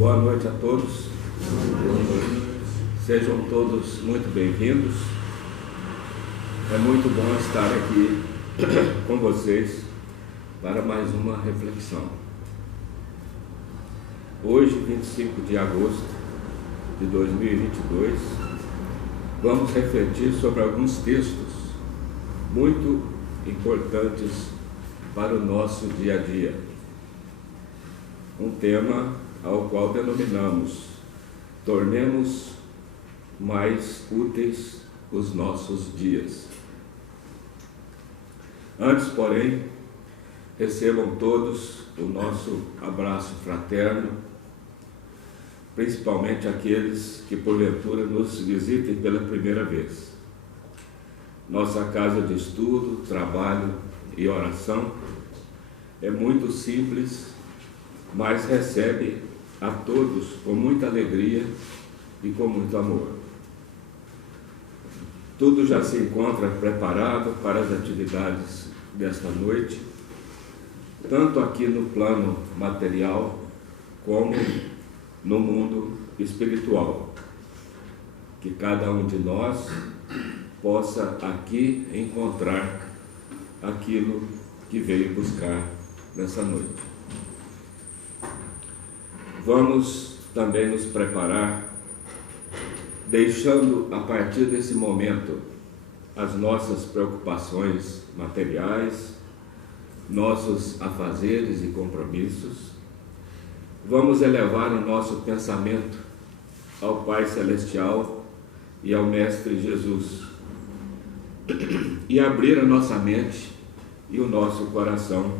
Boa noite a todos. Sejam todos muito bem-vindos. É muito bom estar aqui com vocês para mais uma reflexão. Hoje, 25 de agosto de 2022, vamos refletir sobre alguns textos muito importantes para o nosso dia a dia. Um tema ao qual denominamos: tornemos mais úteis os nossos dias. Antes, porém, recebam todos o nosso abraço fraterno, principalmente aqueles que porventura nos visitem pela primeira vez. Nossa casa de estudo, trabalho e oração é muito simples, mas recebe a todos com muita alegria e com muito amor. Tudo já se encontra preparado para as atividades desta noite, tanto aqui no plano material como no mundo espiritual. Que cada um de nós possa aqui encontrar aquilo que veio buscar nessa noite. Vamos também nos preparar, deixando a partir desse momento as nossas preocupações materiais, nossos afazeres e compromissos. Vamos elevar o nosso pensamento ao Pai Celestial e ao Mestre Jesus e abrir a nossa mente e o nosso coração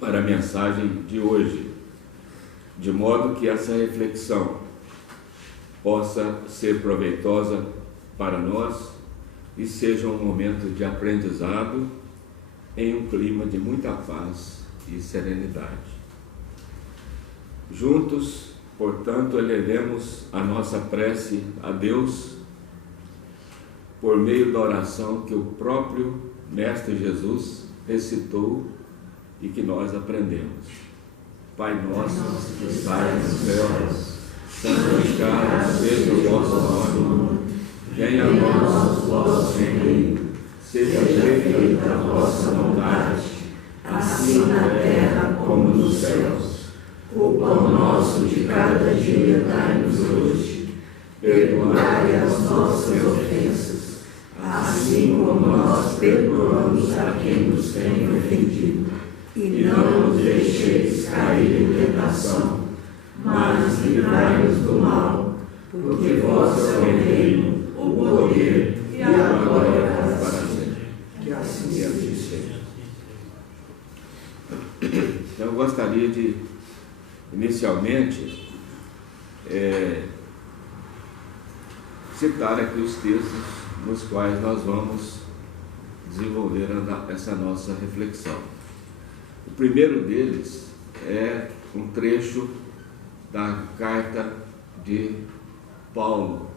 para a mensagem de hoje, de modo que essa reflexão possa ser proveitosa para nós e seja um momento de aprendizado em um clima de muita paz e serenidade. Juntos, portanto, elevemos a nossa prece a Deus por meio da oração que o próprio Mestre Jesus recitou e que nós aprendemos. Pai nosso que estais nos céus, santificado seja o vosso nome, venha a nós o vosso reino, seja feita a vossa vontade, assim na terra como nos céus. O pão nosso de cada dia dai-nos hoje, perdoai as nossas ofensas, assim como nós perdoamos a quem nos tem ofendido. E não nos deixeis cair em tentação, mas livrai-nos do mal, porque vosso é o reino, o poder e a glória para sempre. Que assim seja. Então, eu gostaria de, inicialmente, citar aqui os textos nos quais nós vamos desenvolver essa nossa reflexão. O primeiro deles é um trecho da carta de Paulo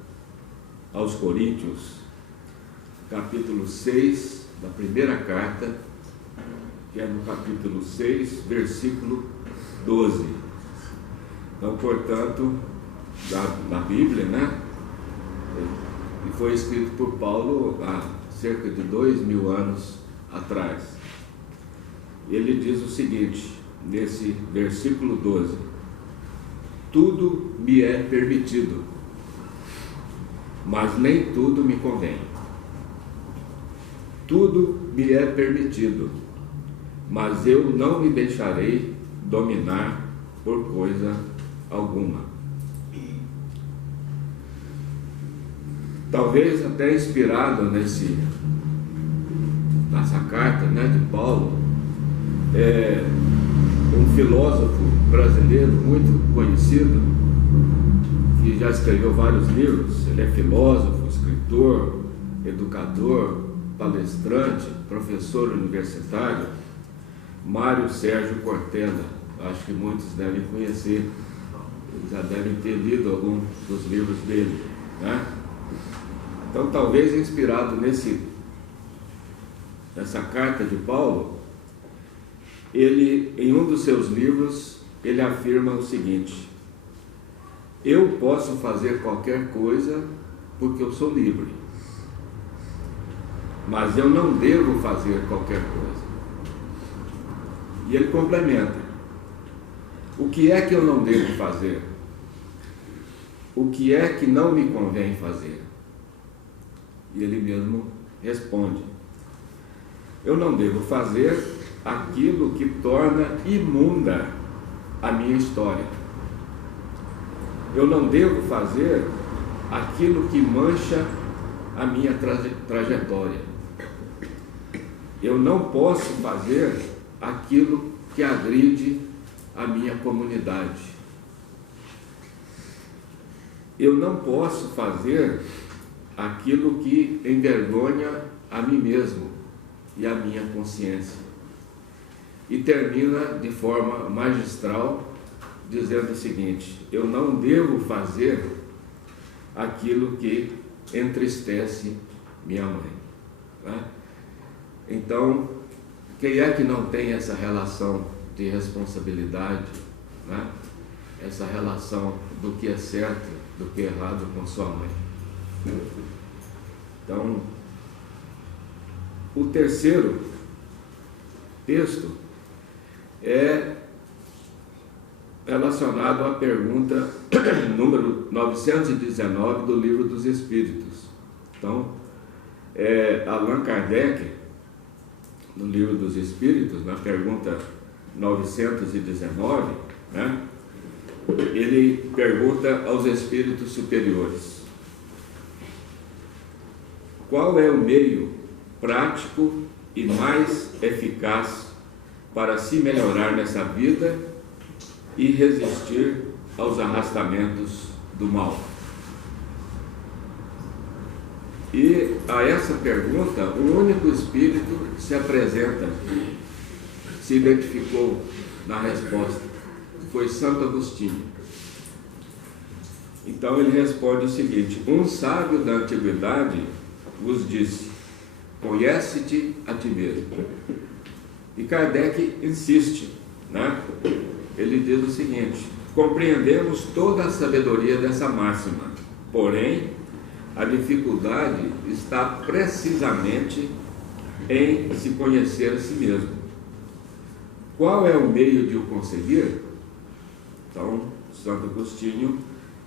aos Coríntios, capítulo 6, da primeira carta, que é no capítulo 6, versículo 12. Então, portanto, na Bíblia, né? E foi escrito por Paulo há cerca de 2000 anos atrás. Ele diz o seguinte, nesse versículo 12: tudo me é permitido, mas nem tudo me convém. Tudo me é permitido, mas eu não me deixarei dominar por coisa alguma. Talvez até inspirado nessa carta, né, de Paulo, um filósofo brasileiro muito conhecido, que já escreveu vários livros. Ele é filósofo, escritor, educador, palestrante, professor universitário, Mário Sérgio Cortella. Acho que muitos devem conhecer, já devem ter lido algum dos livros dele, né? Então, talvez inspirado nessa carta de Paulo, ele, em um dos seus livros, ele afirma o seguinte: eu posso fazer qualquer coisa porque eu sou livre, mas eu não devo fazer qualquer coisa. E ele complementa: o que é que eu não devo fazer? O que é que não me convém fazer? E ele mesmo responde: eu não devo fazer aquilo que torna imunda a minha história. Eu não devo fazer aquilo que mancha a minha trajetória. Eu não posso fazer aquilo que agride a minha comunidade. Eu não posso fazer aquilo que envergonha a mim mesmo e a minha consciência. E termina de forma magistral dizendo o seguinte: eu não devo fazer aquilo que entristece minha mãe. Né? Então, quem é que não tem essa relação de responsabilidade, né? Essa relação do que é certo, do que é errado com sua mãe? Então, o terceiro texto é relacionado à pergunta número 919 do Livro dos Espíritos. Então, Allan Kardec, no Livro dos Espíritos, na pergunta 919, né, ele pergunta aos espíritos superiores: qual é o meio prático e mais eficaz para se melhorar nessa vida e resistir aos arrastamentos do mal? E a essa pergunta, um único espírito se apresenta, se identificou na resposta, foi Santo Agostinho. Então ele responde o seguinte: um sábio da antiguidade vos disse: conhece-te a ti mesmo. E Kardec insiste, né? Ele diz o seguinte: compreendemos toda a sabedoria dessa máxima, porém a dificuldade está precisamente em se conhecer a si mesmo. Qual é o meio de o conseguir? Então, Santo Agostinho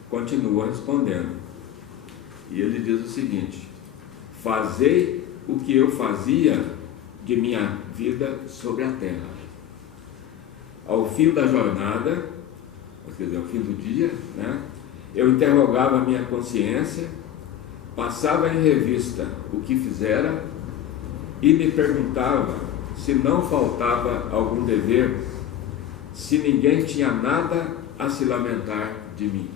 continua respondendo. E ele diz o seguinte: fazei o que eu fazia de minha vida sobre a terra. Ao fim da jornada, quer dizer, ao fim do dia, né, eu interrogava a minha consciência, passava em revista o que fizera e me perguntava se não faltava algum dever, se ninguém tinha nada a se lamentar de mim.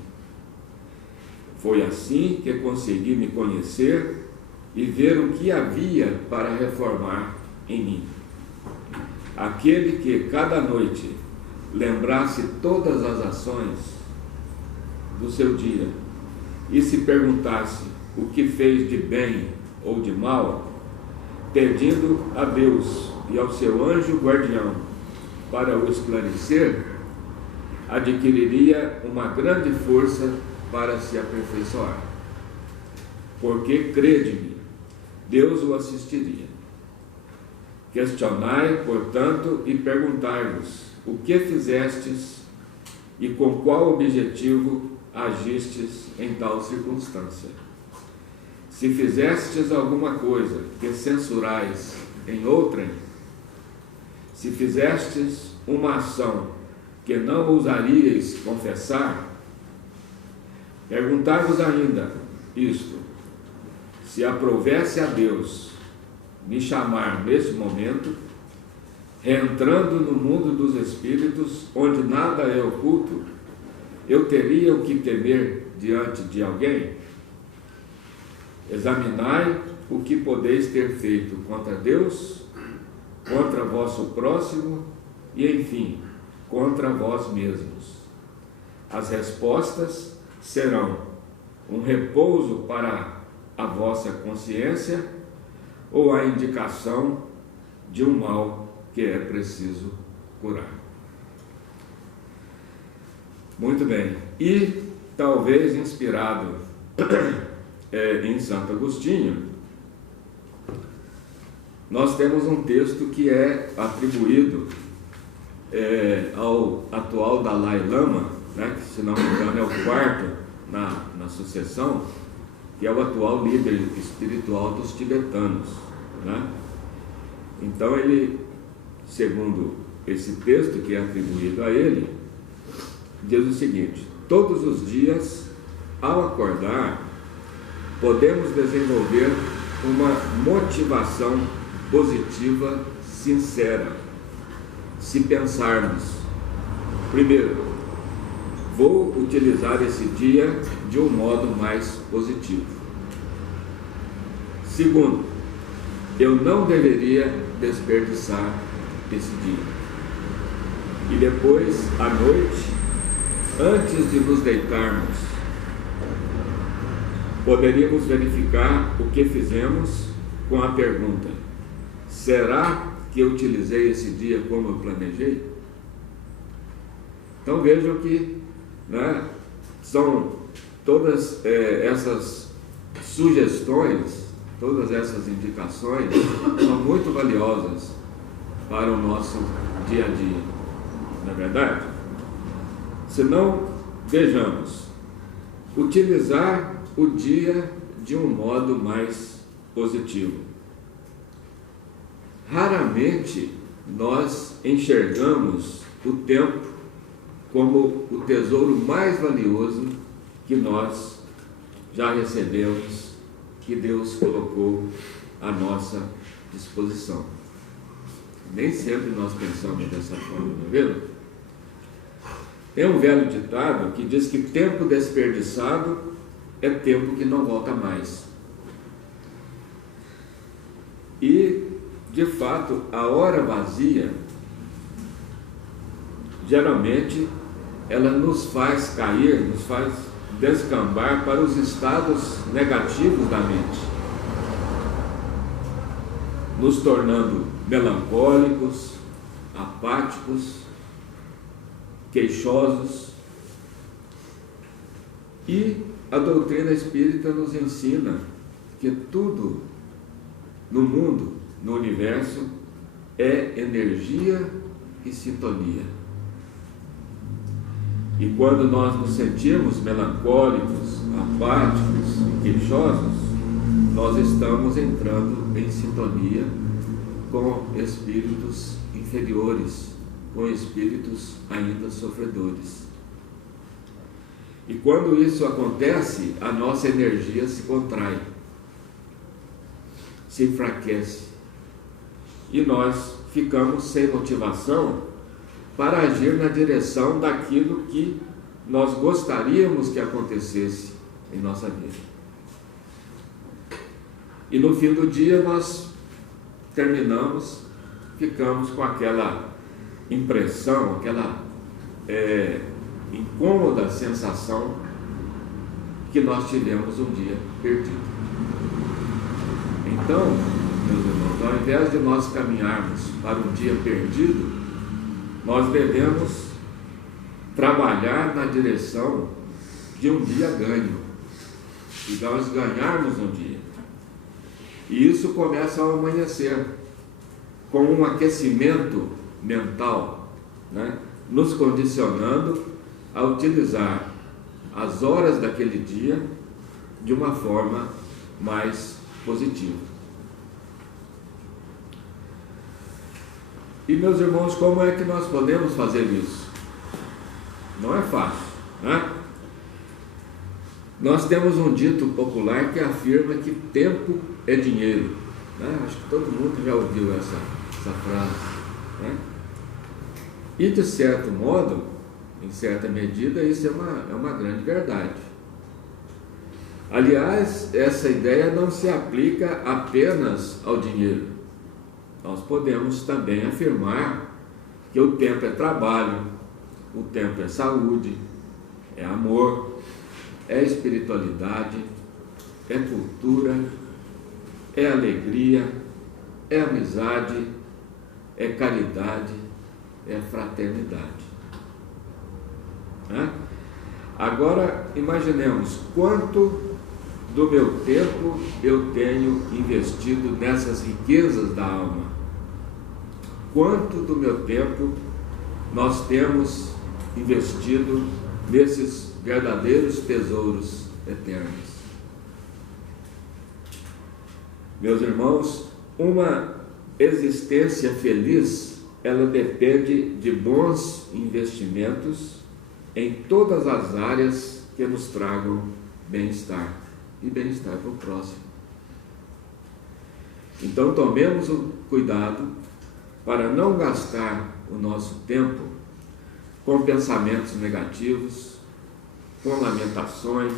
Foi assim que consegui me conhecer e ver o que havia para reformar em mim. Aquele que cada noite lembrasse todas as ações do seu dia e se perguntasse o que fez de bem ou de mal, pedindo a Deus e ao seu anjo guardião para o esclarecer, adquiriria uma grande força para se aperfeiçoar. Porque, crede-me, Deus o assistiria. Questionai, portanto, e perguntai-vos o que fizestes e com qual objetivo agistes em tal circunstância. Se fizestes alguma coisa que censurais em outrem, se fizestes uma ação que não ousaríeis confessar, perguntai-vos ainda isto: se aprovesse a Deus me chamar neste momento, reentrando no mundo dos espíritos, onde nada é oculto, eu teria o que temer diante de alguém? Examinai o que podeis ter feito contra Deus, contra vosso próximo e, enfim, contra vós mesmos. As respostas serão um repouso para a vossa consciência ou a indicação de um mal que é preciso curar. Muito bem. E talvez inspirado em Santo Agostinho, nós temos um texto que é atribuído ao atual Dalai Lama, né, que, se não me engano, é o quarto na sucessão, que é o atual líder espiritual dos tibetanos, né? Então ele, segundo esse texto que é atribuído a ele, diz o seguinte: todos os dias, ao acordar, podemos desenvolver uma motivação positiva sincera, se pensarmos: primeiro, vou utilizar esse dia de um modo mais positivo. Segundo, eu não deveria desperdiçar esse dia. E depois, à noite, antes de nos deitarmos, poderíamos verificar o que fizemos com a pergunta: será que eu utilizei esse dia como eu planejei? Então vejam que, né, são todas essas sugestões, todas essas indicações são muito valiosas para o nosso dia a dia, não é verdade? Se não, vejamos, utilizar o dia de um modo mais positivo. Raramente nós enxergamos o tempo como o tesouro mais valioso que nós já recebemos, que Deus colocou à nossa disposição. Nem sempre nós pensamos dessa forma, não é mesmo? Tem um velho ditado que diz que tempo desperdiçado é tempo que não volta mais. E, de fato, a hora vazia, geralmente, ela nos faz cair, nos faz descambar para os estados negativos da mente, nos tornando melancólicos, apáticos, queixosos. E a doutrina espírita nos ensina que tudo no mundo, no universo, é energia e sintonia. E quando nós nos sentimos melancólicos, apáticos e queixosos, nós estamos entrando em sintonia com espíritos inferiores, com espíritos ainda sofredores. E quando isso acontece, a nossa energia se contrai, se enfraquece, e nós ficamos sem motivação para agir na direção daquilo que nós gostaríamos que acontecesse em nossa vida. E no fim do dia nós terminamos, ficamos com aquela impressão, aquela incômoda sensação que nós tivemos um dia perdido. Então, meus irmãos, ao invés de nós caminharmos para um dia perdido, nós devemos trabalhar na direção de um dia ganho, e nós ganharmos um dia. E isso começa ao amanhecer, com um aquecimento mental, né, nos condicionando a utilizar as horas daquele dia de uma forma mais positiva. E, meus irmãos, como é que nós podemos fazer isso? Não é fácil, né? Nós temos um dito popular que afirma que tempo é dinheiro, né? Acho que todo mundo já ouviu essa frase, né? E, de certo modo, em certa medida, isso é uma grande verdade. Aliás, essa ideia não se aplica apenas ao dinheiro. Nós podemos também afirmar que o tempo é trabalho, o tempo é saúde, é amor, é espiritualidade, é cultura, é alegria, é amizade, é caridade, é fraternidade. Né? Agora, imaginemos quanto do meu tempo eu tenho investido nessas riquezas da alma. Quanto do meu tempo nós temos investido nesses verdadeiros tesouros eternos. Meus irmãos, uma existência feliz, ela depende de bons investimentos em todas as áreas que nos tragam bem-estar e bem-estar para o próximo. Então tomemos o cuidado para não gastar o nosso tempo com pensamentos negativos, com lamentações,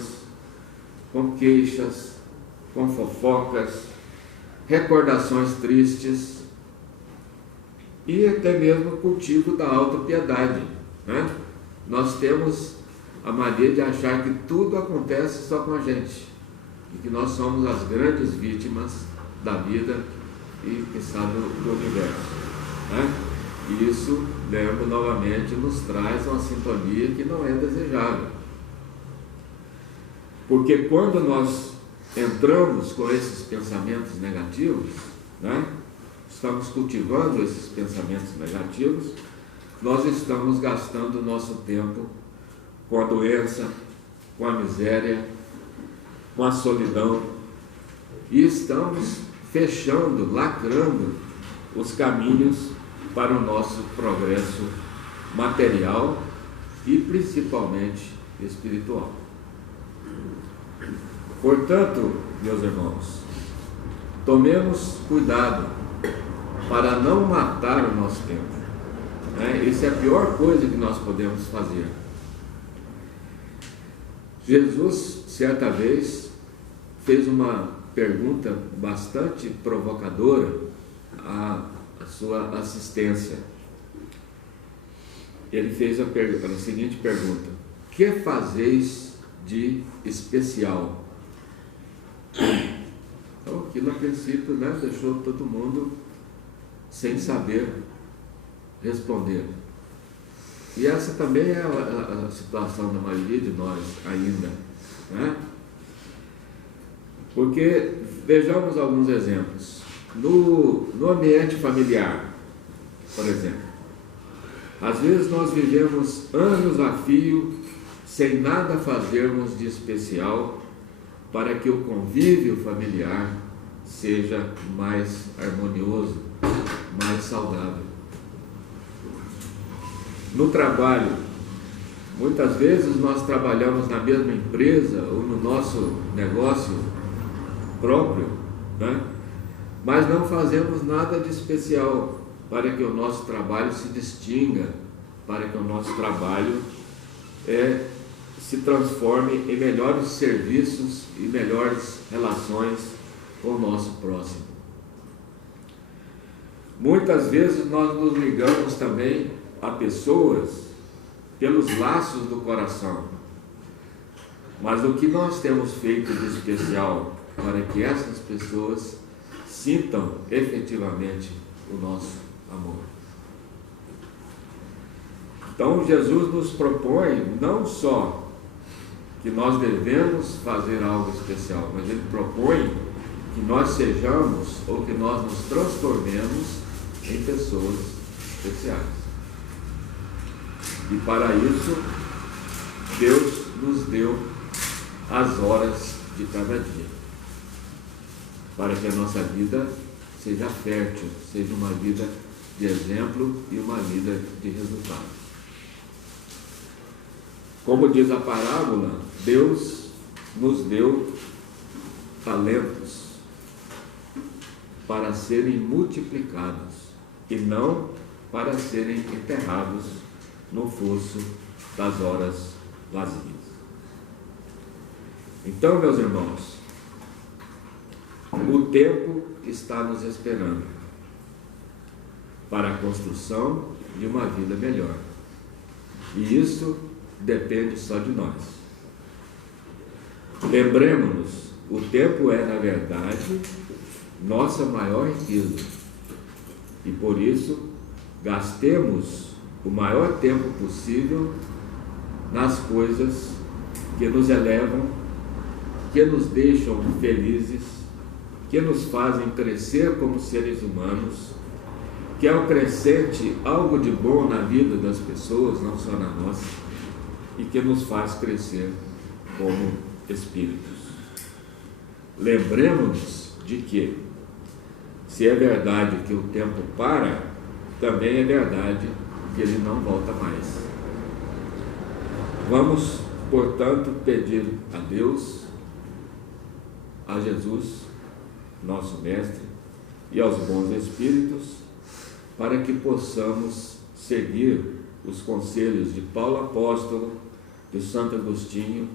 com queixas, com fofocas, recordações tristes e até mesmo o cultivo da autopiedade, né? Nós temos a mania de achar que tudo acontece só com a gente e que nós somos as grandes vítimas da vida e, quiçá, do universo, né? E isso, lembro novamente, nos traz uma sintonia que não é desejável. Porque quando nós entramos com esses pensamentos negativos, né, estamos cultivando esses pensamentos negativos, nós estamos gastando o nosso tempo com a doença, com a miséria, com a solidão, e estamos fechando, lacrando os caminhos para o nosso progresso material e principalmente espiritual. Portanto, meus irmãos, tomemos cuidado para não matar o nosso tempo, né? Essa é a pior coisa que nós podemos fazer. Jesus, certa vez, fez uma pergunta bastante provocadora à sua assistência. Ele fez a seguinte pergunta: que fazeis de especial? Então, aquilo a princípio, né, deixou todo mundo sem saber responder. E essa também é a situação da maioria de nós ainda, né? Porque vejamos alguns exemplos. No ambiente familiar, por exemplo, às vezes nós vivemos anos a fio sem nada fazermos de especial para que o convívio familiar seja mais harmonioso, mais saudável. No trabalho, muitas vezes nós trabalhamos na mesma empresa ou no nosso negócio próprio, né? Mas não fazemos nada de especial para que o nosso trabalho se distinga, para que o nosso trabalho se transforme em melhores serviços e melhores relações com o nosso próximo. Muitas vezes nós nos ligamos também a pessoas pelos laços do coração, mas o que nós temos feito de especial para que essas pessoas sintam efetivamente o nosso amor? Então Jesus nos propõe não só que nós devemos fazer algo especial, mas Ele propõe que nós sejamos ou que nós nos transformemos em pessoas especiais. E para isso, Deus nos deu as horas de cada dia, para que a nossa vida seja fértil, seja uma vida de exemplo e uma vida de resultado. Como diz a parábola, Deus nos deu talentos para serem multiplicados e não para serem enterrados no fosso das horas vazias. Então, meus irmãos, o tempo está nos esperando para a construção de uma vida melhor. E isso depende só de nós. Lembremos-nos, o tempo é, na verdade, nossa maior riqueza. E por isso, gastemos o maior tempo possível nas coisas que nos elevam, que nos deixam felizes, que nos fazem crescer como seres humanos, que acrescente algo de bom na vida das pessoas, não só na nossa, e que nos faz crescer como espíritos. Lembremos-nos de que, se é verdade que o tempo para, também é verdade que ele não volta mais. Vamos, portanto, pedir a Deus, a Jesus, nosso Mestre, e aos bons espíritos, para que possamos seguir os conselhos de Paulo Apóstolo, de Santo Agostinho,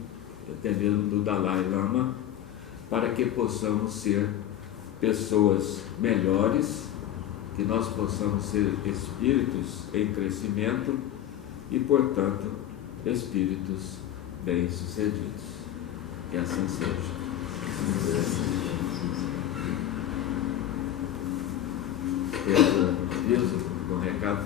até mesmo do Dalai Lama, para que possamos ser pessoas melhores, que nós possamos ser espíritos em crescimento e, portanto, espíritos bem-sucedidos. Que assim seja. Pedro, um recado.